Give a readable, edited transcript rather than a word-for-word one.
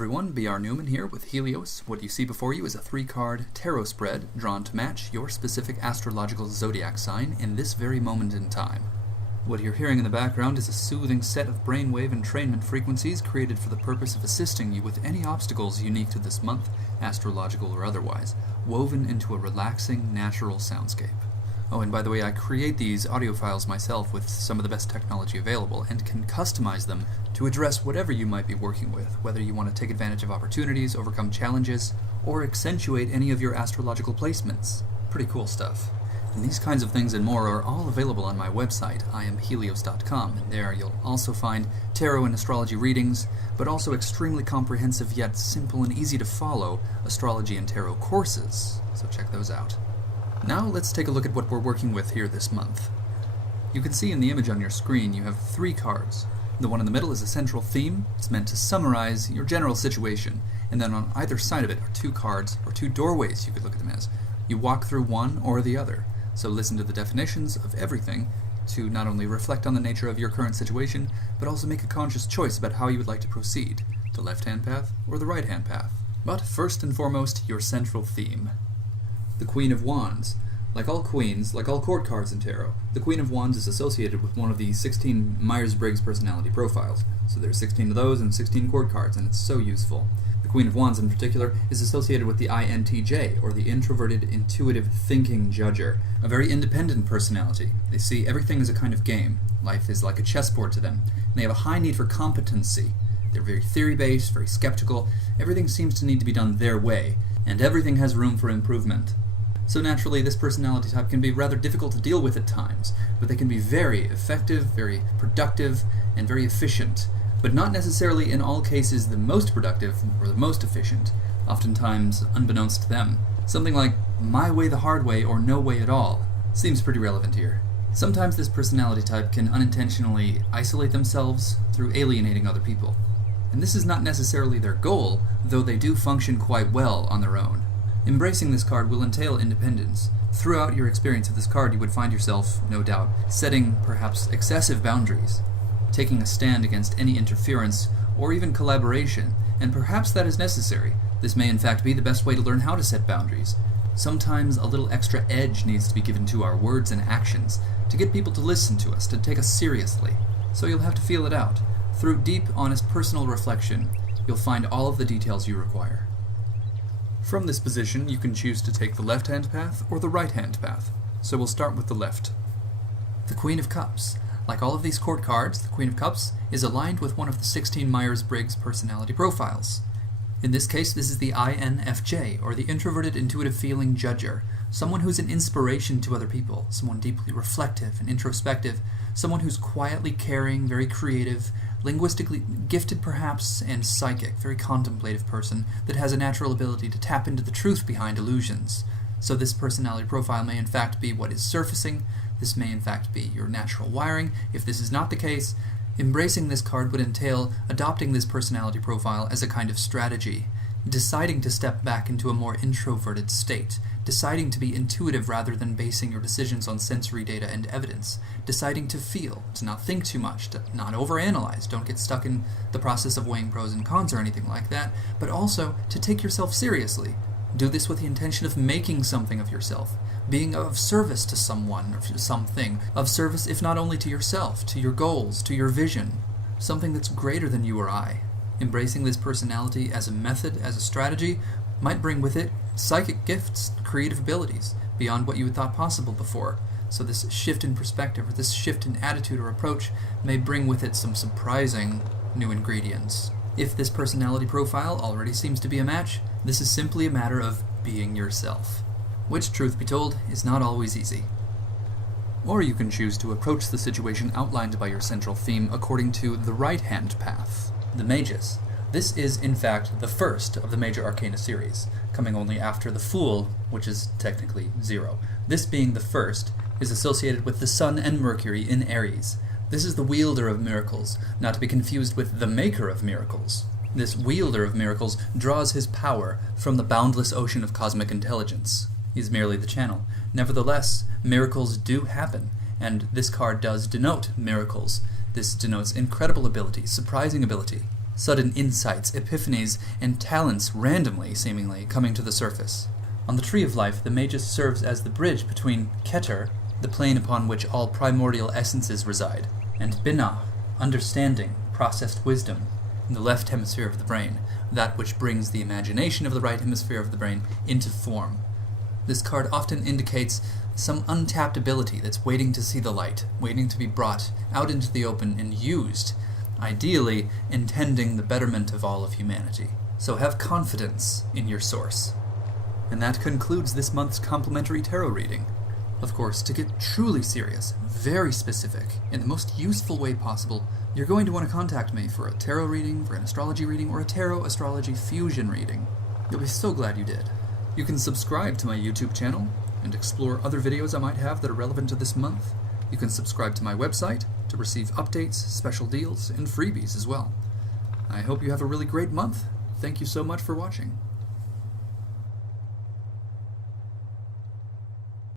everyone, B.R. Newman here with Helios. What you see before you is a 3-card tarot spread drawn to match your specific astrological zodiac sign in this very moment in time. What you're hearing in the background is a soothing set of brainwave entrainment frequencies created for the purpose of assisting you with any obstacles unique to this month, astrological or otherwise, woven into a relaxing, natural soundscape. Oh, and by the way, I create these audio files myself with some of the best technology available and can customize them to address whatever you might be working with, whether you want to take advantage of opportunities, overcome challenges, or accentuate any of your astrological placements. Pretty cool stuff. And these kinds of things and more are all available on my website, IamHelios.com, and there you'll also find tarot and astrology readings, but also extremely comprehensive yet simple and easy to follow astrology and tarot courses, so check those out. Now let's take a look at what we're working with here this month. You can see in the image on your screen you have 3 cards. The one in the middle is a central theme. It's meant to summarize your general situation, and then on either side of it are 2 cards, or 2 doorways you could look at them as. You walk through one or the other, so listen to the definitions of everything to not only reflect on the nature of your current situation, but also make a conscious choice about how you would like to proceed, the left-hand path or the right-hand path. But first and foremost, your central theme. The Queen of Wands. Like all queens, like all court cards in tarot, the Queen of Wands is associated with one of the 16 Myers-Briggs personality profiles. So there's 16 of those and 16 court cards, and it's so useful. The Queen of Wands in particular is associated with the INTJ, or the Introverted Intuitive Thinking Judger, a very independent personality. They see everything as a kind of game. Life is like a chessboard to them, and they have a high need for competency. They're very theory-based, very skeptical. Everything seems to need to be done their way, and everything has room for improvement. So naturally, this personality type can be rather difficult to deal with at times, but they can be very effective, very productive, and very efficient, but not necessarily in all cases the most productive or the most efficient, oftentimes unbeknownst to them. Something like my way the hard way or no way at all seems pretty relevant here. Sometimes this personality type can unintentionally isolate themselves through alienating other people. And this is not necessarily their goal, though they do function quite well on their own. Embracing this card will entail independence. Throughout your experience of this card, you would find yourself, no doubt, setting perhaps excessive boundaries, taking a stand against any interference or even collaboration, and perhaps that is necessary. This may in fact be the best way to learn how to set boundaries. Sometimes a little extra edge needs to be given to our words and actions to get people to listen to us, to take us seriously. So you'll have to feel it out. Through deep, honest personal reflection, you'll find all of the details you require. From this position, you can choose to take the left-hand path or the right-hand path. So we'll start with the left. The Queen of Cups. Like all of these court cards, the Queen of Cups is aligned with one of the 16 Myers-Briggs personality profiles. In this case, this is the INFJ, or the Introverted Intuitive Feeling Judger, someone who's an inspiration to other people, someone deeply reflective and introspective, someone who's quietly caring, very creative, linguistically gifted perhaps, and psychic, very contemplative person that has a natural ability to tap into the truth behind illusions. So this personality profile may in fact be what is surfacing. This may in fact be your natural wiring. If this is not the case, embracing this card would entail adopting this personality profile as a kind of strategy, deciding to step back into a more introverted state, deciding to be intuitive rather than basing your decisions on sensory data and evidence, deciding to feel, to not think too much, to not overanalyze, don't get stuck in the process of weighing pros and cons or anything like that, but also to take yourself seriously. Do this with the intention of making something of yourself, being of service to someone or something, of service if not only to yourself, to your goals, to your vision, something that's greater than you or I. Embracing this personality as a method, as a strategy, might bring with it psychic gifts, creative abilities, beyond what you had thought possible before. So this shift in perspective, or this shift in attitude or approach, may bring with it some surprising new ingredients. If this personality profile already seems to be a match, this is simply a matter of being yourself, which, truth be told, is not always easy. Or you can choose to approach the situation outlined by your central theme according to the right-hand path, the Mages. This is, in fact, the first of the Major Arcana series, coming only after the Fool, which is technically 0. This being the first is associated with the Sun and Mercury in Aries. This is the wielder of miracles, not to be confused with the maker of miracles. This wielder of miracles draws his power from the boundless ocean of cosmic intelligence. He's merely the channel. Nevertheless, miracles do happen, and this card does denote miracles. This denotes incredible ability, surprising ability. Sudden insights, epiphanies, and talents randomly, seemingly, coming to the surface. On the Tree of Life, the Magus serves as the bridge between Keter, the plane upon which all primordial essences reside, and Binah, understanding, processed wisdom, in the left hemisphere of the brain, that which brings the imagination of the right hemisphere of the brain into form. This card often indicates some untapped ability that's waiting to see the light, waiting to be brought out into the open and used, ideally intending the betterment of all of humanity. So have confidence in your source. And that concludes this month's complimentary tarot reading. Of course, to get truly serious, very specific, in the most useful way possible, you're going to want to contact me for a tarot reading, for an astrology reading, or a tarot-astrology fusion reading. You'll be so glad you did. You can subscribe to my YouTube channel and explore other videos I might have that are relevant to this month. You can subscribe to my website to receive updates, special deals, and freebies as well. I hope you have a really great month. Thank you so much for watching.